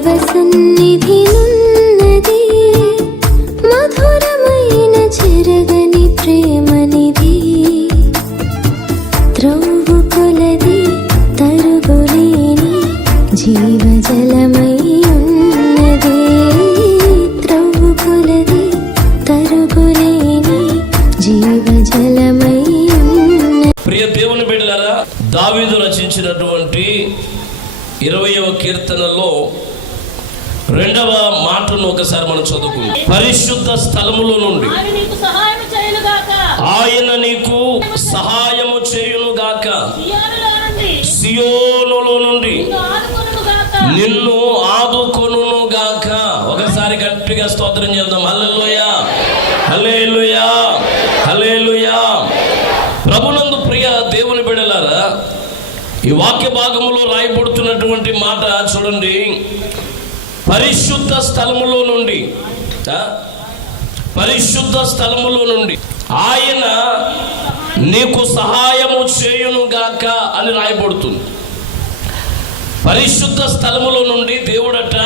ప్రభువ సన్నిధి మధురమైన చెరగని ప్రేమనిధి త్రవ్వు కొలది తరుగులేని జీవజలమై ఉన్నది. త్రవ్వు కొలది తరుగులేని జీవజలమై ఉన్నది. ప్రియ దేవుని బిడ్డలారా దావీదు రచించినటువంటి ఇరవయవ కీర్తనలో రెండవ ఒకసారి మనం చదువుకుందాం. పరిశుద్ధ స్థలములో నుండి ఆయన నీకు సహాయము చేయునుగాక. సియోనులో నుండి సియోనులో నుండి నిన్ను ఆదుకొనుగాక. ఒకసారి గట్టిగా స్తోత్రం చేద్దాం. హల్లెలూయా. హల్లెలూయా. హల్లెలూయా. ప్రభునందు ప్రియ దేవుని బిడలారా ఈ వాక్య భాగములో రాయబడుతున్నటువంటి మాట చూడండి. పరిశుద్ధ స్థలములో నుండి పరిశుద్ధ స్థలములో నుండి ఆయన నీకు సహాయము చేయునుగాక అని రాయబడుతుంది. పరిశుద్ధ స్థలములో నుండి దేవుడట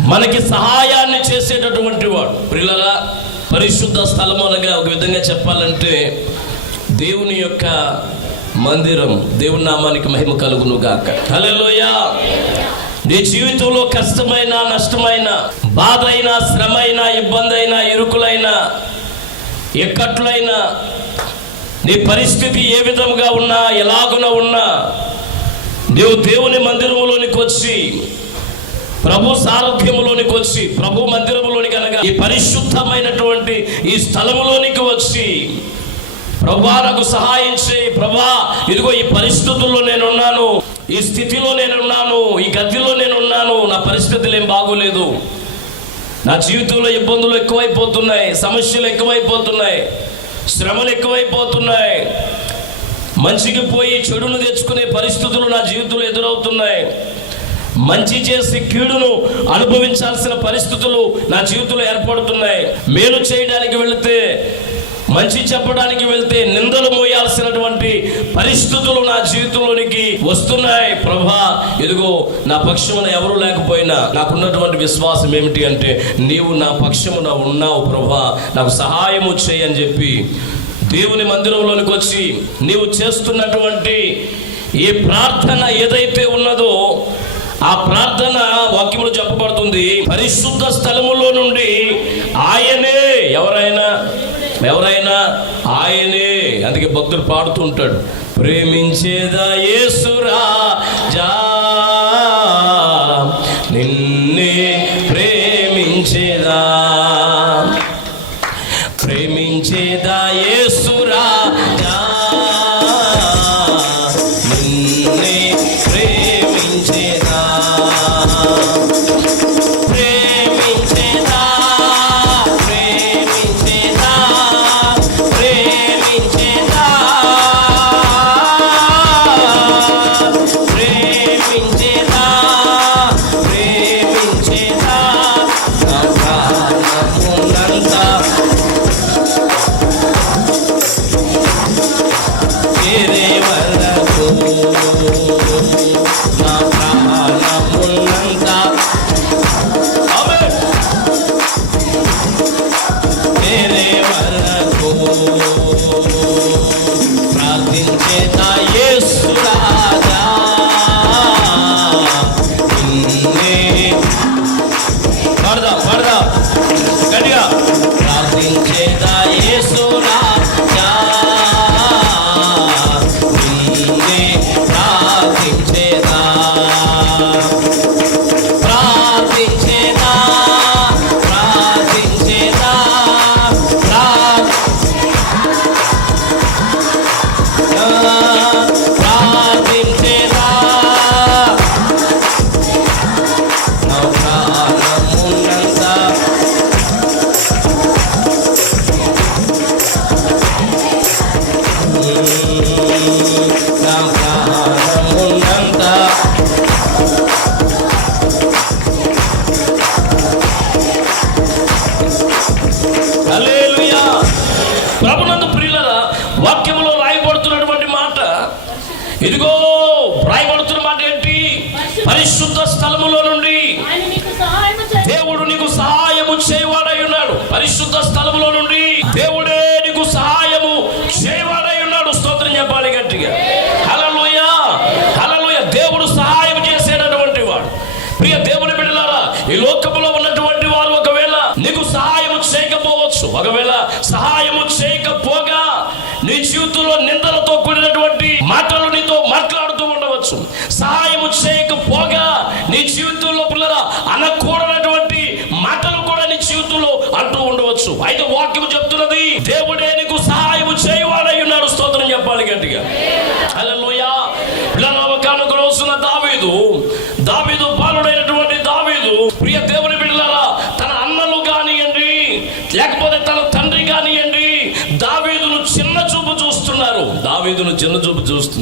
మనకి సహాయాన్ని చేసేటటువంటి వాడు. పిల్లల పరిశుద్ధ స్థలము అనగా ఒక విధంగా చెప్పాలంటే దేవుని యొక్క మందిరం దేవుని నామానికి మహిమ కలుగును గాక. హల్లెలూయా! నీ జీవితంలో కష్టమైన నష్టమైన బాధ అయినా శ్రమ అయినా ఇబ్బంది అయినా ఇరుకులైనా ఎక్కట్లైనా నీ పరిస్థితి ఏ విధంగా ఉన్నా ఎలాగున ఉన్నా నీవు దేవుని మందిరంలోనికి వచ్చి ప్రభు సారథ్యములోనికి వచ్చి ప్రభు మందిరములోనికి అనగా ఈ పరిశుద్ధమైనటువంటి ఈ స్థలములోనికి వచ్చి ప్రభా నాకు సహాయం చేయి ప్రభా ఇదిగో ఈ పరిస్థితుల్లో నేనున్నాను. ఈ స్థితిలో నేనున్నాను ఈ గతిలో నేనున్నాను నా పరిస్థితులు ఏం బాగోలేదు. నా జీవితంలో ఇబ్బందులు ఎక్కువైపోతున్నాయి సమస్యలు ఎక్కువైపోతున్నాయి శ్రమలు ఎక్కువైపోతున్నాయి. మంచికి పోయి చెడును తెచ్చుకునే పరిస్థితులు నా జీవితంలో ఎదురవుతున్నాయి. మంచి చేసి కీడును అనుభవించాల్సిన పరిస్థితులు నా జీవితంలో ఏర్పడుతున్నాయి. మేలు చేయడానికి వెళితే మంచి చెప్పడానికి వెళ్తే నిందలు మోయాల్సినటువంటి పరిస్థితులు నా జీవితంలోనికి వస్తున్నాయి. ప్రభా ఇదిగో నా పక్షమున ఎవరు లేకపోయినా నాకున్నటువంటి విశ్వాసం ఏమిటి అంటే నీవు నా పక్షమున ఉన్నావు ప్రభా నాకు సహాయము చేయని చెప్పి దేవుని మందిరంలోనికి వచ్చి నీవు చేస్తున్నటువంటి ఈ ప్రార్థన ఏదైతే ఉన్నదో ఆ ప్రార్థన వాక్యములు చెప్పబడుతుంది పరిశుద్ధ స్థలములో నుండి ఆయనే ఎవరైనా ఎవరైనా ఆయనే. అందుకే భక్తుడు పాడుతుంటాడు. ప్రేమించేదా యేసురా? జా. నిన్నే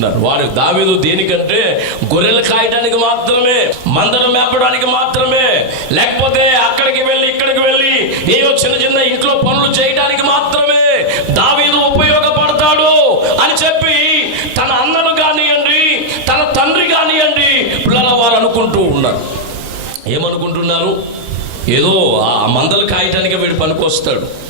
చూపు వారు వాడు దావీదు దేనికంటే గొర్రెలు కాయడానికి మాత్రమే మందలు మేపడానికి మాత్రమే లేకపోతే అక్కడికి వెళ్ళి ఇక్కడికి వెళ్ళి ఏవో చిన్న చిన్న ఇంట్లో పనులు చేయడానికి మాత్రమే దావీదు ఉపయోగపడతాడు అని చెప్పి తన అన్నలు కానివ్వండి తన తండ్రి కానివ్వండి పిల్లల వారు అనుకుంటూ ఉన్నారు. ఏమనుకుంటున్నారు? ఏదో ఆ మందలు కాయటానికి వీడు పనికొస్తాడు.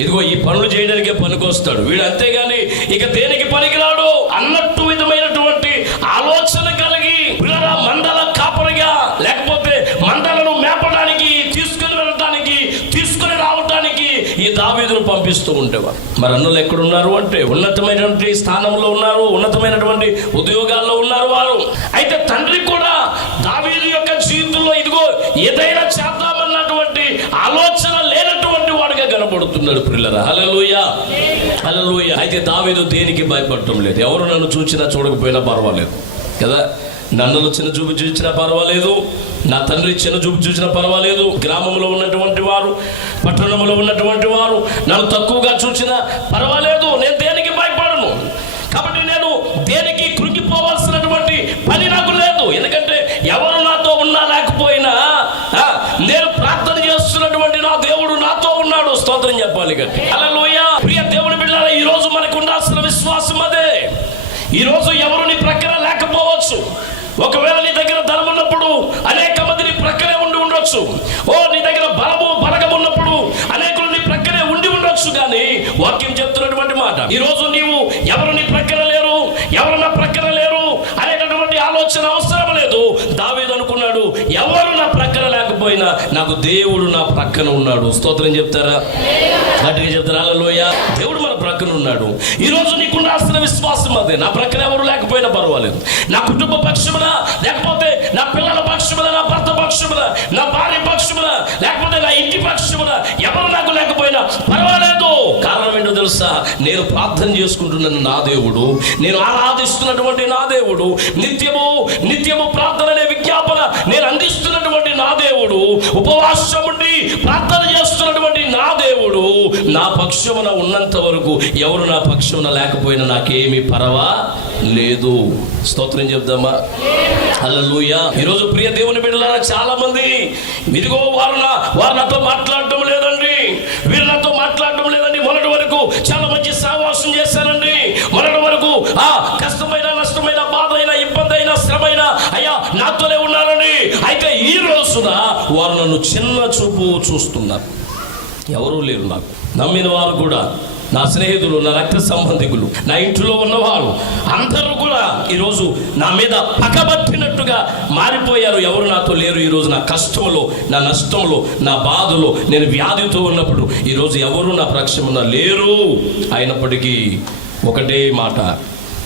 ఇదిగో ఈ పనులు చేయడానికే పనికొస్తాడు. వీడు అంతేగాని ఇక దేనికి పనికిరాడు? అన్నట్టు విధమైనటువంటి ఆలోచన కలిగి పిల్లల మందల కాపరిగా లేకపోతే మందలను మేపడానికి తీసుకుని వెళ్ళడానికి తీసుకుని రావడానికి ఈ దావీదును పంపిస్తూ ఉండేవారు. మరి అన్నులు ఎక్కడున్నారు అంటే ఉన్నతమైనటువంటి స్థానంలో ఉన్నారు ఉన్నతమైనటువంటి ఉద్యోగాల్లో ఉన్నారు వారు. అయితే తండ్రి కూడా దావీదు యొక్క జీవితంలో ఇదిగో ఏదైనా చేద్దామన్నటువంటి కనబడుతున్నాడు పిల్లల హలలోయ హలలోయ అయితే దావేదు దేనికి భయపడటం లేదు? ఎవరు నన్ను చూసినా చూడకపోయినా పర్వాలేదు. కదా? నన్ను చిన్న చూపు చూసినా పర్వాలేదు. నా తండ్రి చిన్న చూపు చూసినా పర్వాలేదు. గ్రామంలో ఉన్నటువంటి వారు పట్టణంలో ఉన్నటువంటి వారు నన్ను తక్కువగా చూసినా పర్వాలేదు. నేను స్తోత్రం చెప్పాలి గట్టి. హల్లెలూయ. ప్రియ దేవుని బిడ్డల ఈ రోజు మనకు ఉండాల్సిన విశ్వాసం అదే. ఈ రోజు ఎవరు నీ ప్రక్కన లేకపోవచ్చు. ఒకవేళ నీ దగ్గర ధనం ఉన్నప్పుడు అనేక మంది నీ ప్రక్కనే ఉండి ఉండొచ్చు. ఓ నీ దగ్గర బలము బలగం ఉన్నప్పుడు అనేకులు నీ ప్రక్కనే ఉండి ఉండొచ్చు కానీ వాక్యం చెప్తున్నటువంటి మాట. ఈ రోజు నీవు ఎవరు నీ ప్రక్కన లేరు ఎవరు నా ప్రక్కన లేరు అనేటటువంటి ఆలోచన అవసరం లేదు. దావేదనుకున్నాడు ఎవరు లేకపోయినా నాకు దేవుడు నా ప్రక్కన ఉన్నాడు. స్తోత్రం చెప్తారా? గట్టిగా చెప్తారా? లోయ దేవుడు మన ప్రక్కన ఉన్నాడు. ఈ రోజు నీకు ఉండాల్సిన విశ్వాసం అదే. నా ప్రక్కన ఎవరు లేకపోయినా పర్వాలేదు. నా కుటుంబ పక్షమున లేకపోతే నా పిల్లల పక్షమున నా భర్త పక్షమున నా భార్య పక్షమున లేకపోతే నా ఇంటి పక్షమున ఎవరు నాకు లేకపోయినా పర్వాలేదు. కారణం ఏంటో తెలుసా? నేను ప్రార్థన చేసుకుంటున్నాను నా దేవుడు. నేను ఆరాధిస్తున్నటువంటి నా దేవుడు. నిత్యము నిత్యము ప్రార్థన అనే విజ్ఞాపన నేను అందిస్తున్నాను దేవుడు ఉపవాసం ఉండి ప్రార్థన చేస్తున్నటువంటి నా దేవుడు నా పక్షమున ఉన్నంత వరకు ఎవరు నా పక్షమున లేకపోయినా నాకేమీ పరవా లేదు. స్తోత్రం చెప్దామా? హల్లెలూయా. ఈరోజు ప్రియ దేవుని బిడ్డలారా చాలా మంది ఇదిగో వారు వారు నాతో మాట్లాడటం లేదండి. నన్ను చిన్న చూపు చూస్తున్నారు. ఎవరూ లేరు నాకు. నమ్మిన వారు కూడా నా స్నేహితులు నా రక్త సంబంధికులు నా ఇంట్లో ఉన్నవారు అందరూ కూడా ఈరోజు నా మీద పగబట్టినట్టుగా మారిపోయారు. ఎవరు నాతో లేరు ఈరోజు నా కష్టంలో నా నష్టంలో నా బాధలో. నేను వ్యాధితో ఉన్నప్పుడు ఈరోజు ఎవరు నా పక్షమున లేరు. అయినప్పటికీ ఒకటే మాట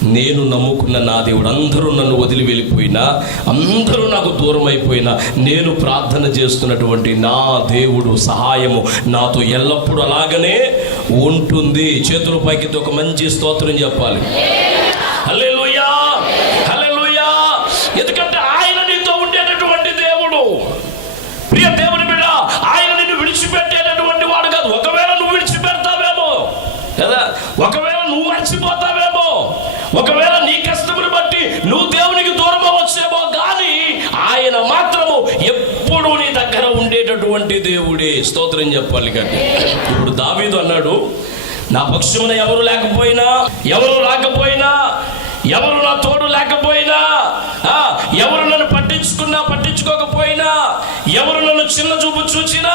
నేను నమ్ముకున్న నా దేవుడు అందరూ నన్ను వదిలి వెళ్ళిపోయినా అందరూ నాకు దూరం అయిపోయినా నేను ప్రార్థన చేస్తున్నటువంటి నా దేవుడు సహాయము నాతో ఎల్లప్పుడూ అలాగనే ఉంటుంది. చేతుల పైకి ఒక మంచి స్తోత్రం చెప్పాలి హల్లెలూయా హల్లెలూయా ఎందుకంటే ఆయన నీతో ఉండేటటువంటి దేవుడు ప్రియ దేవుని బిడ్డ ఆయన నిన్ను విడిచిపెట్టేటటువంటి వాడు కాదు ఒకవేళ నువ్వు విడిచిపెడతావేమో కదా ఒకవేళ నువ్వు మర్చిపోతావేమో ఒకవేళ నీ కష్టముని బట్టి నువ్వు దేవునికి దూరం అవ్వచ్చేమో కానీ ఆయన మాత్రము ఎప్పుడు నీ దగ్గర ఉండేటటువంటి దేవుడే స్తోత్రం చెప్పాలి కానీ. ఇప్పుడు దావీదు అన్నాడు నా పక్షమున ఎవరు లేకపోయినా ఎవరు రాకపోయినా ఎవరు నా తోడు లేకపోయినా ఎవరు నన్ను పట్టించుకున్నా పట్టించుకోకపోయినా ఎవరు నన్ను చిన్న చూపు చూచినా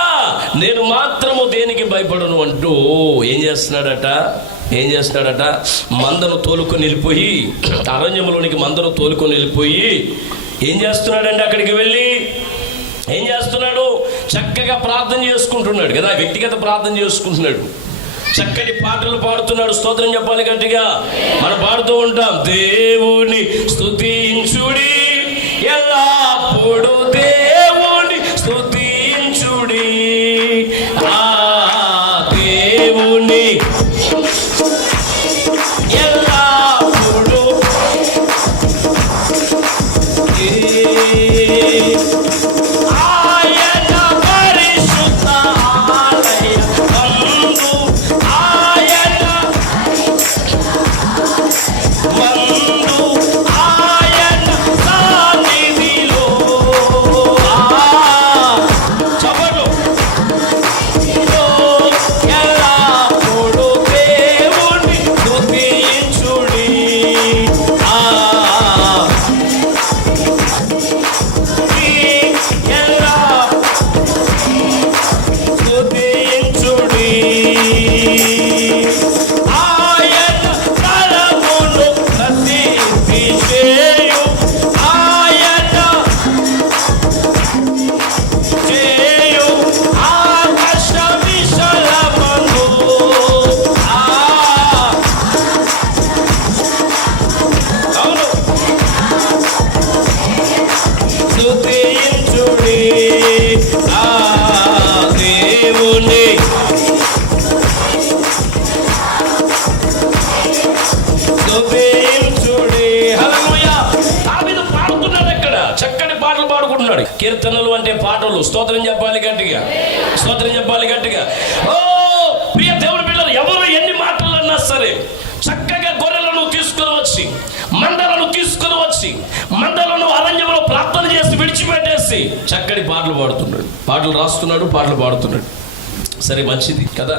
నేను మాత్రము దేనికి భయపడను అంటూ ఏం చేస్తున్నాడట? ఏం చేస్తున్నాడట? మందను తోలుకొని వెళ్ళిపోయి అరణ్యంలోనికి మందను తోలుకొని వెళ్ళిపోయి ఏం చేస్తున్నాడండి అక్కడికి వెళ్ళి? ఏం చేస్తున్నాడు? చక్కగా ప్రార్థన చేసుకుంటున్నాడు కదా వ్యక్తిగత ప్రార్థన చేసుకుంటున్నాడు. చక్కటి పాటలు పాడుతున్నాడు స్తోత్రం చెప్పాలి గట్టిగా. మనం పాడుతూ ఉంటాం దేవుని స్తుతించుడి ఎలా దేవుని అంటే పాటలు స్తోత్రం చెప్పాలి గట్టిగా. స్తోత్రం చెప్పాలి గట్టిగా. ఓ ప్రియ దేవుడి పిల్లలు ఎవరు ఎన్ని మాటలు అన్నా సరే చక్కగా గొర్రెలను తీసుకుని వచ్చి మందలను తీసుకుని వచ్చి మందలను అరణ్యంలో ప్రార్థన చేసి విడిచిపెట్టేసి చక్కటి పాటలు పాడుతున్నాడు. పాటలు రాస్తున్నాడు పాటలు పాడుతున్నాడు. సరే మంచిది కదా?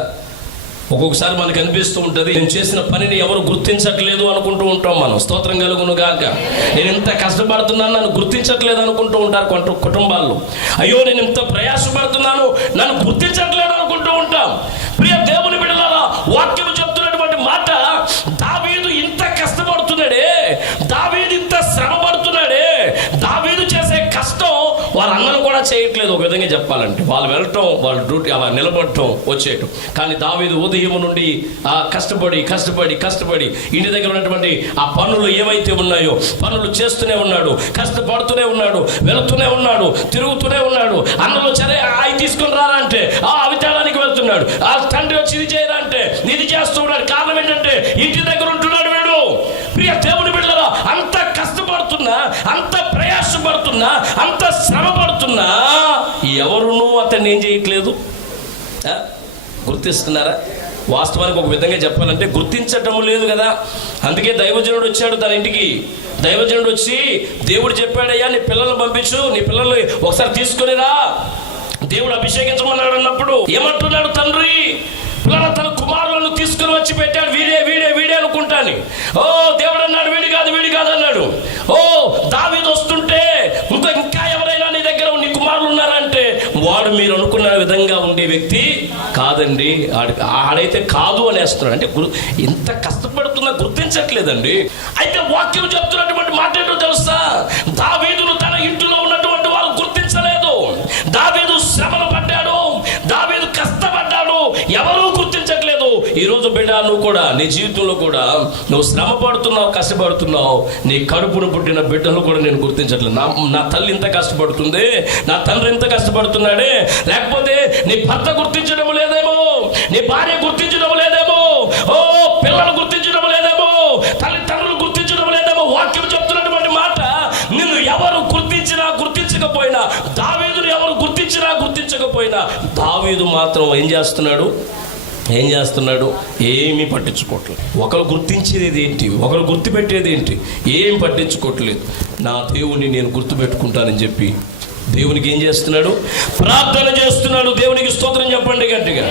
ఒక్కొక్కసారి మనకు అనిపిస్తూ ఉంటుంది నేను చేసిన పనిని ఎవరు గుర్తించట్లేదు అనుకుంటూ ఉంటాం మనం. స్తోత్రం కలుగును గాక నేను ఇంత కష్టపడుతున్నాను నన్ను గుర్తించట్లేదు అనుకుంటూ ఉంటారు కొంత కుటుంబాల్లో. అయ్యో నేను ఇంత ప్రయాసపడుతున్నాను నన్ను గుర్తించట్లేదు అనుకుంటూ ఉంటాం. ప్రియ దేవుని బిడ్డలారా వాక్యం చేయట్లేదు ఒక విధంగా చెప్పాలంటే. వాళ్ళు వెళ్ళటం వాళ్ళు డ్యూటీ అలా నిలబడటం వచ్చేయటం. కానీ దావీదు ఉదయం నుండి ఆ కష్టపడి కష్టపడి కష్టపడి ఇంటి దగ్గర ఉన్నటువంటి ఆ పనులు ఏవైతే ఉన్నాయో పనులు చేస్తూనే ఉన్నాడు కష్టపడుతూనే ఉన్నాడు వెళుతూనే ఉన్నాడు తిరుగుతూనే ఉన్నాడు అన్నలు సరే అవి తీసుకుని రారా అంటే ఆ అవి తేడానికి వెళ్తున్నాడు ఆ తండ్రి వచ్చి ఇది చేయరా అంటే ఇది చేస్తూ ఉన్నాడు. కారణం ఏంటంటే ఇంటి దగ్గర ఉంటున్నాడు వీడు. ప్రియ దేవుడు పడుతున్నా అంత ప్రయాసపడుతున్నా అంత శ్రమ పడుతున్నా ఎవరునూ అతన్ని ఏం చేయట్లేదు. గుర్తిస్తున్నారా? వాస్తవానికి ఒక విధంగా చెప్పాలంటే గుర్తించటం లేదు కదా. అందుకే దైవజనుడు వచ్చాడు తన ఇంటికి. దైవజనుడు వచ్చి దేవుడు చెప్పాడయ్యా నీ పిల్లల్ని పంపించు నీ పిల్లల్ని ఒకసారి తీసుకునిరా దేవుడు అభిషేకించమన్నాడు అన్నప్పుడు ఏమంటున్నాడు తండ్రి? పిల్లల తన కుమారులను తీసుకుని వచ్చి పెట్టాడు. వీడే వీడే వీడే అనుకుంటాను. ఓ దేవుడు అన్నాడు వీడి కాదు వీడి కాదు అన్నాడు. ఓ దావీదు వస్తుంటే ఇంకా ఇంకా ఎవరైనా నీ దగ్గర నీ కుమారులు ఉన్నారంటే వాడు మీరు అనుకున్న విధంగా ఉండే వ్యక్తి కాదండి. ఆడి ఆడైతే కాదు అనేస్తున్నాడు. అంటే గురు ఎంత కష్టపడుతున్నా గుర్తించట్లేదండి. అయితే వాక్యం చెప్తున్నటువంటి మాట ఏంటో తెలుసా? దావి ఈ బిడ్డ నువ్వు కూడా నీ జీవితంలో కూడా నువ్వు శ్రమ పడుతున్నావు కష్టపడుతున్నావు నీ కడుపును పుట్టిన బిడ్డలు కూడా నేను గుర్తించట్లేదు. నా నా తల్లి ఇంత కష్టపడుతుంది నా తండ్రి ఇంత కష్టపడుతున్నాడే లేకపోతే నీ భర్త గుర్తించడం లేదేమో నీ భార్య గుర్తించడం లేదేమో ఓ పిల్లలు గుర్తించడం లేదేమో తల్లిదండ్రులు గుర్తించడం లేదేమో వాక్యం చెప్తున్నటువంటి మాట నిన్ను ఎవరు గుర్తించినా గుర్తించకపోయినా దావీదును ఎవరు గుర్తించినా గుర్తించకపోయినా దావీదు మాత్రం ఏం చేస్తున్నాడు? ఏం చేస్తున్నాడు? ఏమీ పట్టించుకోవట్లేదు. ఒకరు గుర్తించేది ఏంటి? ఒకరు గుర్తుపెట్టేది ఏంటి? ఏం పట్టించుకోవట్లేదు. నా దేవుని నేను గుర్తుపెట్టుకుంటానని చెప్పి దేవునికి ఏం చేస్తున్నాడు? ప్రార్థన చేస్తున్నాడు. దేవునికి స్తోత్రం చెప్పండి గట్టిగా.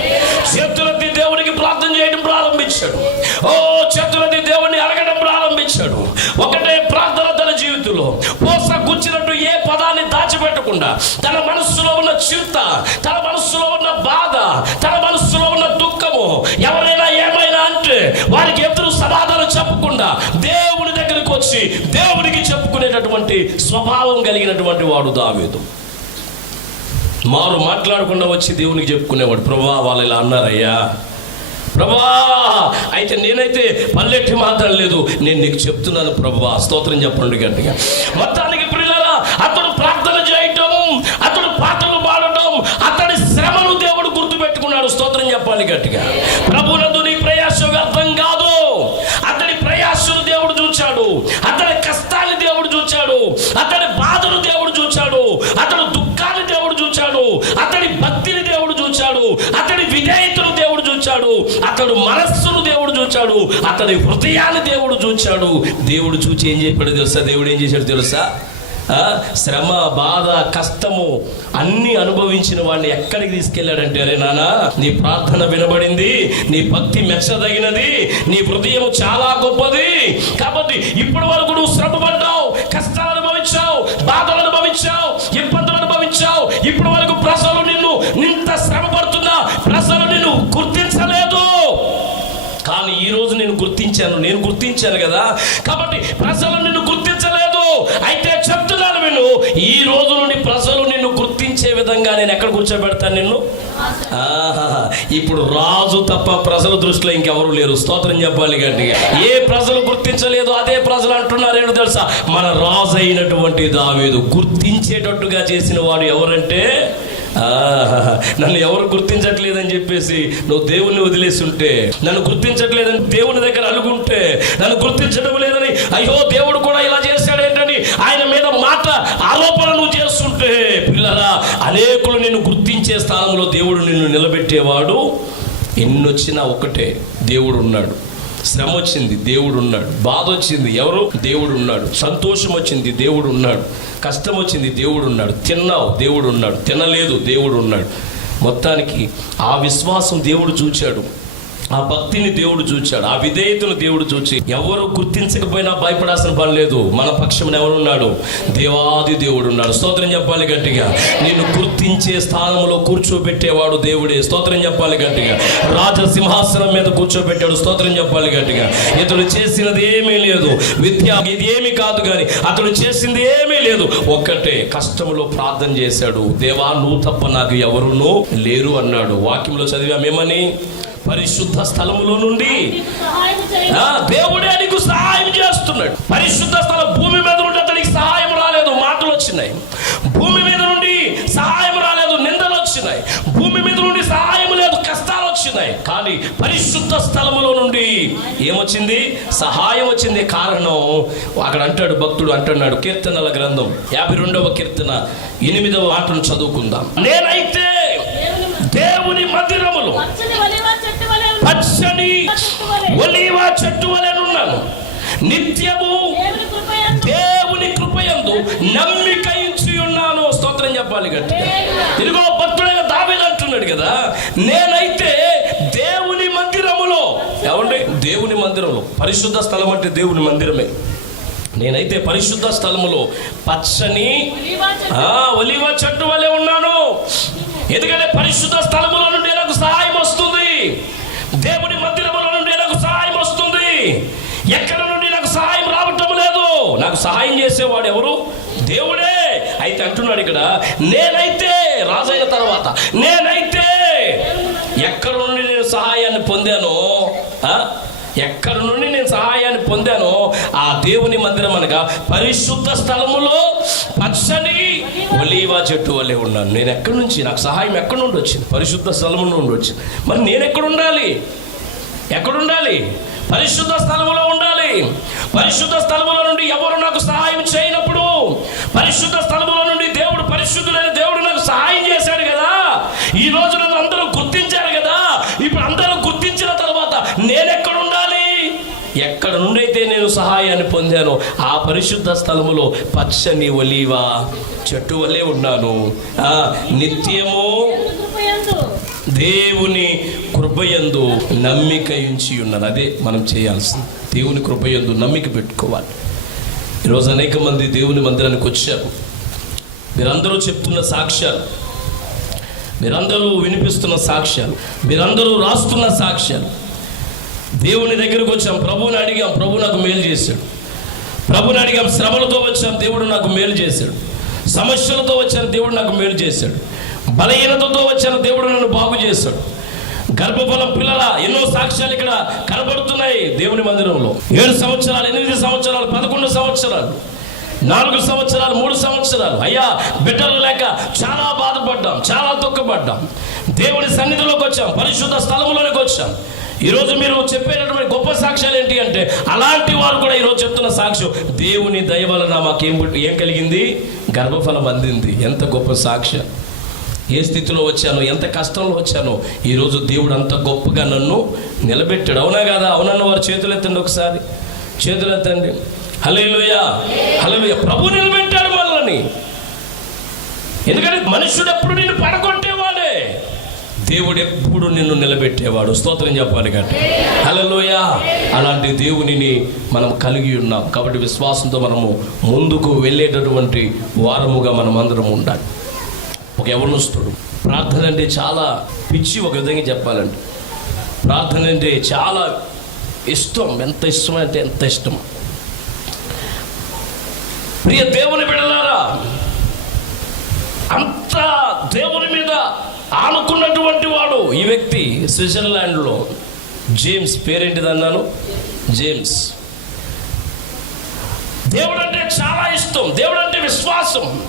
చేతులెత్తి దేవునికి ప్రార్థన చేయడం ప్రారంభించాడు. ఓ చేతులెత్తి దేవుని అడగడం ప్రారంభించాడు. ఒకటే ప్రార్థన తన జీవితంలో. పోస గుచ్చినట్టు ఏ పదాన్ని దాచిపెట్టకుండా తన మనస్సులో ఉన్న చింత తన మనస్సులో ఉన్న బాధ తన మనస్సులో ఏమైనా వారికి ఎదురు సమాధానం చెప్పకుండా దేవుని దగ్గరికి వచ్చి దేవునికి చెప్పుకునేటటువంటి స్వభావం కలిగినటువంటి వాడు దావేదు. మారు మాట్లాడకుండా వచ్చి దేవునికి చెప్పుకునేవాడు. ప్రభా వాళ్ళు ఇలా అన్నారయ్యా. ప్రభా అయితే నేనైతే పల్లెట్టి లేదు. నేను నీకు చెప్తున్నాను ప్రభా. స్తోత్రం చెప్పండి గట్టిగా. మొత్తానికి మనస్సును దేవుడు చూచాడు అతని హృదయాన్ని దేవుడు చూచాడు. దేవుడు చూచి ఏం చెప్పాడు తెలుసా? దేవుడు ఏం చేశాడు తెలుసా? శ్రమ బాధ కష్టము అన్ని అనుభవించిన వాడిని ఎక్కడికి తీసుకెళ్ళాడంటే అరే నానా నీ ప్రార్థన వినబడింది నీ భక్తి మెచ్చదగినది నీ హృదయం చాలా గొప్పది. కాబట్టి ఇప్పటి వరకు నువ్వు శ్రమ పడ్డావు కష్టాలు అనుభవించావు బాధలు అనుభవించావు ఇబ్బందులు అనుభవించావు. ఇప్పటి వరకు ప్రజలు నిన్ను నింత శ్రమ పడుతున్నా ప్రజలు నిన్ను గుర్తించలేదు కానీ ఈ రోజు నేను గుర్తించాను నేను గుర్తించాను కదా. కాబట్టి ప్రజలు నిన్ను గుర్తించలేదు. అయితే చెప్తున్నాను విను ఈ రోజు నుండి ప్రజలు నిన్ను గుర్తించే విధంగా నేను ఎక్కడ కూర్చోబెడతాను నిన్ను? ఆహా, ఇప్పుడు రాజు తప్ప ప్రజల దృష్టిలో ఇంకెవరు లేరు. స్తోత్రం చెప్పాలి గట్టిగా. ఏ ప్రజలు గుర్తించలేదు అదే ప్రజలు అంటున్నారు. ఏంటో తెలుసా? మన రాజు అయినటువంటి దావేదు గుర్తించేటట్టుగా చేసిన వాడు ఎవరంటే నన్ను ఎవరు గుర్తించట్లేదని చెప్పేసి నువ్వు దేవుణ్ణి వదిలేస్తుంటే నన్ను గుర్తించట్లేదని దేవుని దగ్గర అలుగుంటే నన్ను గుర్తించడం లేదని అయ్యో దేవుడు కూడా ఇలా చేశాడేంటని ఆయన మీద మాట ఆరోపణ నువ్వు చేస్తుంటే పిల్లరా అనేకులు నిన్ను గుర్తించే స్థానంలో దేవుడు నిన్ను నిలబెట్టేవాడు. ఎన్నొచ్చినా ఒకటే దేవుడు ఉన్నాడు శ్రమ వచ్చింది దేవుడు ఉన్నాడు. బాధ వచ్చింది ఎవరు? దేవుడు ఉన్నాడు. సంతోషం వచ్చింది దేవుడు ఉన్నాడు. కష్టం వచ్చింది దేవుడు ఉన్నాడు. తిన్నావు దేవుడు ఉన్నాడు. తినలేదు దేవుడు ఉన్నాడు. మొత్తానికి ఆ విశ్వాసం దేవుడు చూచాడు. ఆ భక్తిని దేవుడు చూచాడు. ఆ విధేయతను దేవుడు చూచి ఎవరు గుర్తించకపోయినా భయపడాల్సిన పని లేదు. మన పక్షమున ఎవరున్నాడు? దేవాది దేవుడు ఉన్నాడు. స్తోత్రం చెప్పాలి గట్టిగా. నిన్ను గుర్తించే స్థానంలో కూర్చోబెట్టేవాడు దేవుడే. స్తోత్రం చెప్పాలి గట్టిగా. రాజ సింహాసనం మీద కూర్చోబెట్టాడు. స్తోత్రం చెప్పాలి గట్టిగా. ఇతడు చేసినది ఏమీ లేదు. విద్య ఇది ఏమీ కాదు కానీ అతడు చేసింది ఏమీ లేదు. ఒక్కటే కష్టంలో ప్రార్థన చేశాడు. దేవా నువ్వు తప్ప నాకు ఎవరునూ లేరు అన్నాడు. వాక్యంలో చదివామేమని పరిశుద్ధ స్థలములో నుండి దేవుడే నీకు సహాయం చేస్తున్నాడు. పరిశుద్ధ స్థలం భూమి మీద నుండి అతనికి సహాయం రాలేదు. మాటలు వచ్చినాయి. భూమి మీద నుండి సహాయం రాలేదు. నిందలు వచ్చినాయి. భూమి మీద నుండి సహాయం లేదు. కష్టాలు వచ్చినాయి. కానీ పరిశుద్ధ స్థలములో నుండి ఏమొచ్చింది? సహాయం వచ్చింది. కారణం అక్కడ అంటాడు భక్తుడు అంటున్నాడు. కీర్తనల గ్రంథం యాభై రెండవ కీర్తన ఎనిమిదవ మాటను చదువుకుందాం. నేనైతే దేవుని మందిరములు పచ్చని ఒలీవ చెట్టు వలె ఉన్న పచ్చని చెట్టు వలె. ఒలీవ చెట్టు వలెనున్నాను నిత్యము దేవుని కృపయందు. దేవుని కృపయందు నమ్మిక ఇచ్చి ఉన్నాను. స్తోత్రం చెప్పాలి గట్టిగా. ఇదిగో భక్తుడైన దావీదు అంటున్నాడు కదా నేనైతే దేవుని మందిరములో ఏమండి? దేవుని మందిరంలో పరిశుద్ధ స్థలం అంటే దేవుని మందిరమే. నేనైతే పరిశుద్ధ స్థలములో పచ్చని ఒలివ చెట్టు వలె ఉన్నాను. ఎందుకంటే పరిశుద్ధ స్థలములో నుండి నాకు సహాయం వస్తుంది. దేవుని ఎక్కడ నుండి నాకు సహాయం రావటం లేదు? నాకు సహాయం చేసేవాడు ఎవరు? దేవుడే. అయితే అంటున్నాడు ఇక్కడ నేనైతే రాజైన తర్వాత నేనైతే ఎక్కడ నుండి నేను సహాయాన్ని పొందానో ఎక్కడ నుండి నేను సహాయాన్ని పొందానో ఆ దేవుని మందిరం అనగా పరిశుద్ధ స్థలములో పచ్చని ఒలీవా చెట్టు వల్లే ఉన్నాను. నేను ఎక్కడి నుంచి నాకు సహాయం ఎక్కడి నుండి వచ్చింది? పరిశుద్ధ స్థలము నుండి వచ్చింది. మరి నేను ఎక్కడ ఉండాలి? ఎక్కడుండాలి పరిశుద్ధ స్థలములో ఉండాలి. పరిశుద్ధ స్థలముల నుండి ఎవరు నాకు సహాయం చేయనప్పుడు పరిశుద్ధ స్థలముల నుండి దేవుడు పరిశుద్ధుడైన దేవుడు నాకు సహాయం చేశాడు కదా. ఈ రోజు నుండైతే నేను నుండి అయితే నేను సహాయాన్ని పొందానో ఆ పరిశుద్ధ స్థలములో పచ్చని ఒలీవ చెట్టు వలె ఉన్నాను. నిత్యము దేవుని కృపయందు నమ్మిక ఉంచి ఉన్నది. అదే మనం చేయాల్సింది. దేవుని కృపయందు నమ్మిక పెట్టుకోవాలి. ఈరోజు అనేక మంది దేవుని మందిరానికి వచ్చారు. మీరందరూ చెప్తున్న సాక్ష్యాలు మీరందరూ వినిపిస్తున్న సాక్ష్యాలు మీరందరూ రాస్తున్న సాక్ష్యాలు దేవుని దగ్గరకు వచ్చాం. ప్రభువుని అడిగాం. ప్రభు నాకు మేలు చేశాడు. ప్రభుని అడిగాం. శ్రమలతో వచ్చాను దేవుడు నాకు మేలు చేశాడు. సమస్యలతో వచ్చాను. దేవుడు నాకు మేలు చేశాడు. బలహీనతతో వచ్చాను. దేవుడు నన్ను బాగు చేశాడు. గర్భఫలం పిల్లల ఎన్నో సాక్ష్యాలు ఇక్కడ కనబడుతున్నాయి దేవుని మందిరంలో. ఏడు సంవత్సరాలు ఎనిమిది సంవత్సరాలు పదకొండు సంవత్సరాలు నాలుగు సంవత్సరాలు మూడు సంవత్సరాలు. అయ్యా బిడ్డలు లేక చాలా బాధపడ్డాం. చాలా దుఃఖపడ్డాం దేవుని సన్నిధిలోకి వచ్చాం. పరిశుద్ధ స్థలంలోనికి వచ్చాం. ఈరోజు మీరు చెప్పేటటువంటి గొప్ప సాక్ష్యాలు ఏంటి అంటే అలాంటి వారు కూడా ఈరోజు చెప్తున్న సాక్ష్యం దేవుని దయ వలన మాకేం ఏం కలిగింది? గర్భఫలం అందింది. ఎంత గొప్ప సాక్ష్యం. ఏ స్థితిలో వచ్చానో ఎంత కష్టంలో వచ్చానో ఈరోజు దేవుడు అంత గొప్పగా నన్ను నిలబెట్టాడు. అవునా కదా? అవునన్న వారు చేతులు ఎత్తండి ఒకసారి. చేతులు ఎత్తండి హలేలుయా హలేలుయా ప్రభు నిలబెట్టాడు మనల్ని. ఎందుకంటే మనుషుడు ఎప్పుడు నిన్ను పడగొట్టేవాడే దేవుడు ఎప్పుడు నిన్ను నిలబెట్టేవాడు? స్తోత్రం చెప్పాలి కాబట్టి. హలోయ అలాంటి దేవునిని మనం కలిగి ఉన్నాం. కాబట్టి విశ్వాసంతో మనము ముందుకు వెళ్ళేటటువంటి వారముగా మనం అందరం ఉండాలి. ఒక యవనస్తుడు. ప్రార్థన అంటే చాలా పిచ్చి ఒక విధంగా చెప్పాలంటే. ప్రార్థన అంటే చాలా ఇష్టం. ఎంత ఇష్టం అంటే ఎంత ఇష్టం. ప్రియ దేవుని బిడలా అంత దేవుని మీద ఆనుకున్నటువంటి వాడు ఈ వ్యక్తి స్విట్జర్లాండ్లో జేమ్స్ పేరేంటిది అన్నాను జేమ్స్. దేవుడు అంటే చాలా ఇష్టం దేవుడు అంటే విశ్వాసం.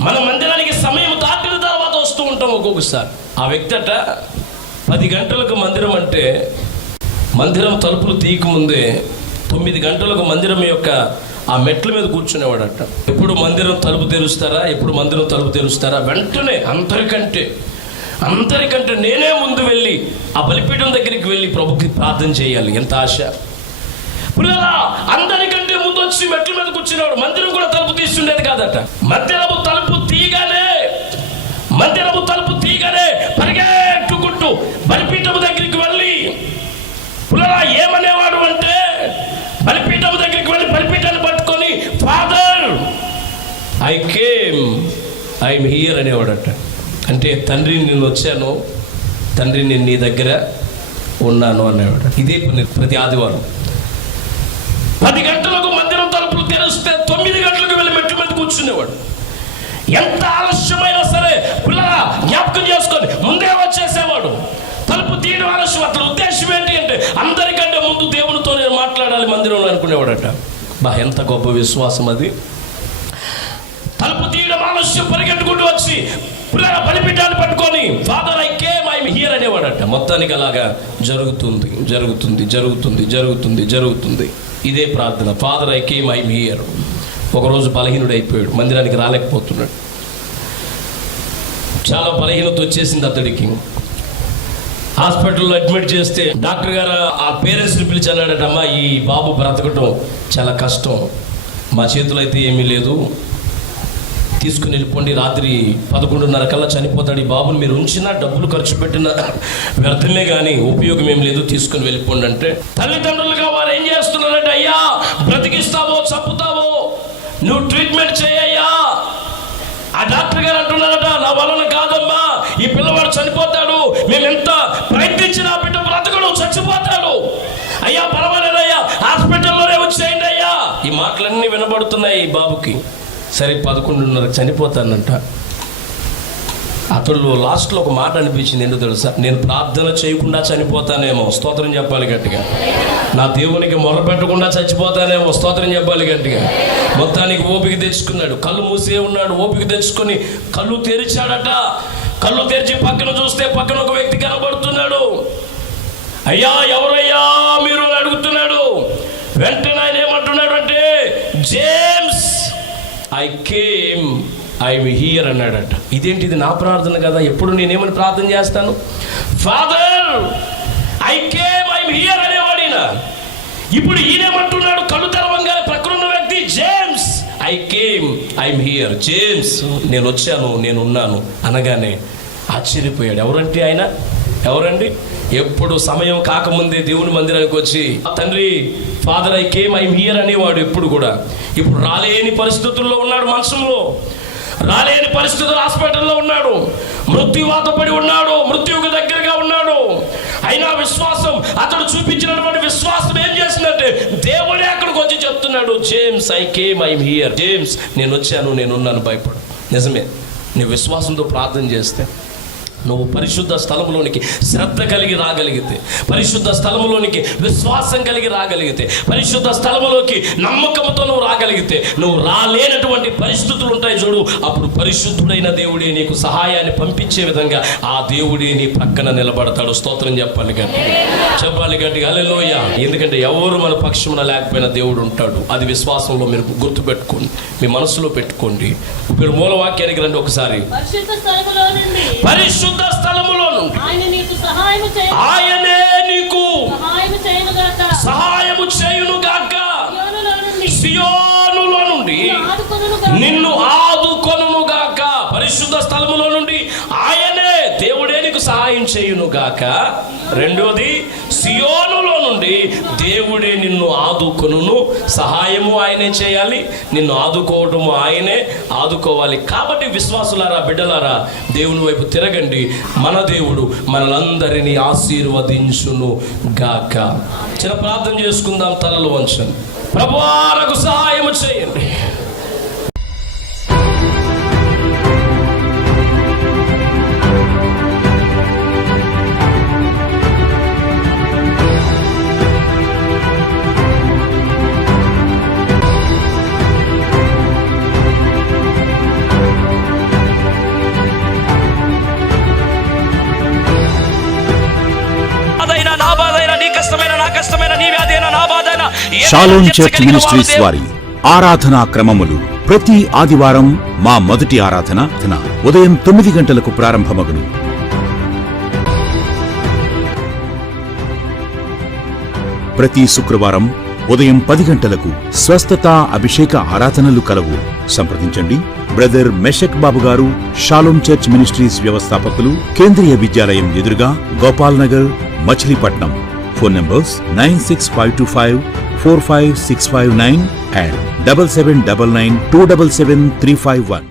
మన మందిరానికి సమయం దాటిన తర్వాత వస్తూ ఉంటాం ఒక్కొక్కసారి. ఆ వ్యక్తి అట పది గంటలకు మందిరం అంటే మందిరం తలుపులు తీయకముందే తొమ్మిది గంటలకు మందిరం యొక్క ఆ మెట్ల మీద కూర్చునేవాడట. ఎప్పుడు మందిరం తలుపు తెరుస్తారా? ఎప్పుడు మందిరం తలుపు తెరుస్తారా? వెంటనే అందరికంటే అందరికంటే నేనే ముందు వెళ్ళి ఆ బలిపీఠం దగ్గరికి వెళ్ళి ప్రభుకి ప్రార్థన చేయాలి. ఎంత ఆశ? పిల్లలా అందరికంటే ముందు వచ్చి మెట్ల మీద కూర్చున్నాడు. మందిరం కూడా తలుపు తీస్తుండేది కాదట. మందిరము తలుపు తీయగానే మందిరము తలుపు తీయగానే పరిగెట్టుకుంటూ బలిపీఠము దగ్గరికి వెళ్ళి పిల్లలా ఏమనేవాడు అంటే బలిపీఠం దగ్గరికి వెళ్ళి బలిపీఠాన్ని పట్టుకొని father I came I'm here అనేవాడట. అంటే తండ్రి నేను వచ్చాను తండ్రి నేను నీ దగ్గర ఉన్నాను అనేవాడు ఇదే పని ప్రతి ఆదివారం. పది గంటలకు మందిరం తలుపులు తెరిస్తే తొమ్మిది గంటలకు వెళ్ళి మెట్టు మీద కూర్చునేవాడు. ఎంత ఆలస్యమైనా సరే పిల్లల జ్ఞాపకం చేసుకొని ముందే వచ్చేసేవాడు. తలుపు తీయడం ఆలస్యం. అతని ఉద్దేశం ఏంటి అంటే అందరికంటే ముందు దేవునితో నేను మాట్లాడాలి మందిరంలో అనుకునేవాడట. బా ఎంత గొప్ప విశ్వాసం అది. తీయడం పరిగెట్టుకుంటూ వచ్చి పిల్లల బలిపీఠాన్ని పట్టుకొని father I came I here అనేవాడట. మొత్తానికి అలాగా జరుగుతుంది జరుగుతుంది జరుగుతుంది జరుగుతుంది జరుగుతుంది. ఇదే ప్రార్థన. Father I came I here ఒకరోజు బలహీనుడు అయిపోయాడు మందిరానికి రాలేకపోతున్నాడు. చాలా బలహీనత వచ్చేసింది అతడికి. హాస్పిటల్లో అడ్మిట్ చేస్తే డాక్టర్ గారు ఆ పేరెంట్స్ని పిలిచి అన్నాడట అమ్మా ఈ బాబు బ్రతకటం చాలా కష్టం. మా చేతులు అయితే ఏమీ లేదు. తీసుకుని వెళ్ళిపోండి. రాత్రి పదకొండున్నర కల్లా చనిపోతాడు. ఈ బాబుని మీరు ఉంచినా డబ్బులు ఖర్చు పెట్టిన వ్యర్థమే కానీ ఉపయోగం ఏం లేదు. తీసుకుని వెళ్ళిపోండి అంటే తల్లిదండ్రులుగా వారు ఏం చేస్తున్నారంటే అయ్యా బ్రతికిస్తావో చంపుతావో నువ్వు ట్రీట్మెంట్ చేయయ్యా. ఆ డాక్టర్ గారు అంటున్నారట నా వలన కాదమ్మా ఈ పిల్లవాడు చనిపోతాడు. మేము ఎంత ప్రయత్నించినా బిడ్డ బ్రతకడు చచ్చిపోతాడు. అయ్యా పర్వాలేదయ్యా హాస్పిటల్లోనే వచ్చేయండి అయ్యా. ఈ మాటలన్నీ వినబడుతున్నాయి ఈ బాబుకి. సరే పదకొండున్నరకు చనిపోతానంట. అతడు లాస్ట్లో ఒక మాట అనిపించింది ఏంటో తెలుసా? నేను ప్రార్థన చేయకుండా చనిపోతానేమో. స్తోత్రం చెప్పాలి గట్టిగా. నా దేవునికి మొరపెట్టకుండా చచ్చిపోతానేమో. స్తోత్రం చెప్పాలి గట్టిగా. మొత్తానికి ఓపిక తెచ్చుకున్నాడు. కళ్ళు మూసే ఉన్నాడు. ఓపిక తెచ్చుకొని కళ్ళు తెరిచాడట. కళ్ళు తెరిచి పక్కన చూస్తే పక్కన ఒక వ్యక్తి కనబడుతున్నాడు. అయ్యా ఎవరయ్యా మీరు అడుగుతున్నారు ఐ కేమ్ ఐఎమ్ హియర్ అన్నాడట. ఇదేంటి ఇది నా ప్రార్థన కదా? ఎప్పుడు నేనేమని ప్రార్థన చేస్తాను? Father I came I here అనేవాడిన ఇప్పుడు ఈయనేమంటున్నాడు? కళ్ళు తెరవంగానే ప్రకృతి వ్యక్తి James I came I'm here James నేను వచ్చాను నేను ఉన్నాను అనగానే ఆశ్చర్యపోయాడు. ఎవరంటే ఆయన? ఎవరండి? ఎప్పుడు సమయం కాకముందే దేవుని మందిరానికి వచ్చి తండ్రి father I came I here అనేవాడు ఎప్పుడు కూడా. ఇప్పుడు రాలేని పరిస్థితుల్లో ఉన్నాడు మనసులో. రాలేని పరిస్థితులు హాస్పిటల్లో ఉన్నాడు. మృత్యువాత పడి ఉన్నాడు. మృత్యువుకు దగ్గరగా ఉన్నాడు. అయినా విశ్వాసం అతడు చూపించినటువంటి విశ్వాసం ఏం చేసిందంటే దేవుడే అక్కడికి వచ్చి చెప్తున్నాడు James I came I'm here James నేను వచ్చాను నేను ఉన్నాను భయపడు. నిజమే. నీ విశ్వాసంతో ప్రార్థన చేస్తే నువ్వు పరిశుద్ధ స్థలంలోనికి శ్రద్ధ కలిగి రాగలిగితే పరిశుద్ధ స్థలంలోనికి విశ్వాసం కలిగి రాగలిగితే పరిశుద్ధ స్థలంలోకి నమ్మకంతో నువ్వు రాగలిగితే నువ్వు రాలేనటువంటి పరిస్థితులు ఉంటాయి చూడు. అప్పుడు పరిశుద్ధుడైన దేవుడే నీకు సహాయాన్ని పంపించే విధంగా ఆ దేవుడే నీ పక్కన నిలబడతాడు. స్తోత్రం చెప్పాలి గట్టి చెప్పాలి గట్టిగా. అలెలోయ ఎందుకంటే ఎవరు మన పక్షమున లేకపోయినా దేవుడు ఉంటాడు. అది విశ్వాసంలో మీరు గుర్తుపెట్టుకోండి. మీ మనసులో పెట్టుకోండి. ఇప్పుడు మూలవాక్యానికి రండి ఒకసారి. పరిశుద్ధ పరిశుద్ధ స్థలములో నుండి ఆయన నీకు సహాయము చేయనుగాక. సహాయము చేయును గాక సియోనులో నుండి ఆదుకొనుగాక. నిన్ను ఆదుకొనును గాక పరిశుద్ధ స్థలములో నుండి ఆయనే దేవుడే నీకు సహాయం చేయును గాక రెండోది సియోలులో నుండి దేవుడే నిన్ను ఆదుకును సహాయము ఆయనే చేయాలి నిన్ను ఆదుకోవటము ఆయనే ఆదుకోవాలి. కాబట్టి విశ్వాసులారా బిడ్డలారా దేవుని వైపు తిరగండి. మన దేవుడు మనలందరినీ ఆశీర్వదించును గాక. చిన్న ప్రార్థన చేసుకుందాం తలలు వంచండి. ప్రభువారకు సహాయము చేయండి. షాలోన్ చర్చ్ మినిస్ట్రీస్ వారి ఆరాధనా క్రమములు. ప్రతి ఆదివారం మా మొదటి ఆరాధన ఉదయం తొమ్మిది గంటలకు ప్రారంభమగును. ప్రతి శుక్రవారం ఉదయం పది గంటలకు స్వస్థత అభిషేక ఆరాధనలు కలవు. సంప్రదించండి. బ్రదర్ మెషక్ బాబు గారు షాలోం చర్చ్ మినిస్ట్రీస్ వ్యవస్థాపకులు కేంద్రీయ విద్యాలయం ఎదురుగా Gopal Nagar Machilipatnam. Phone numbers nine six five two five 45659 and 7799 277351.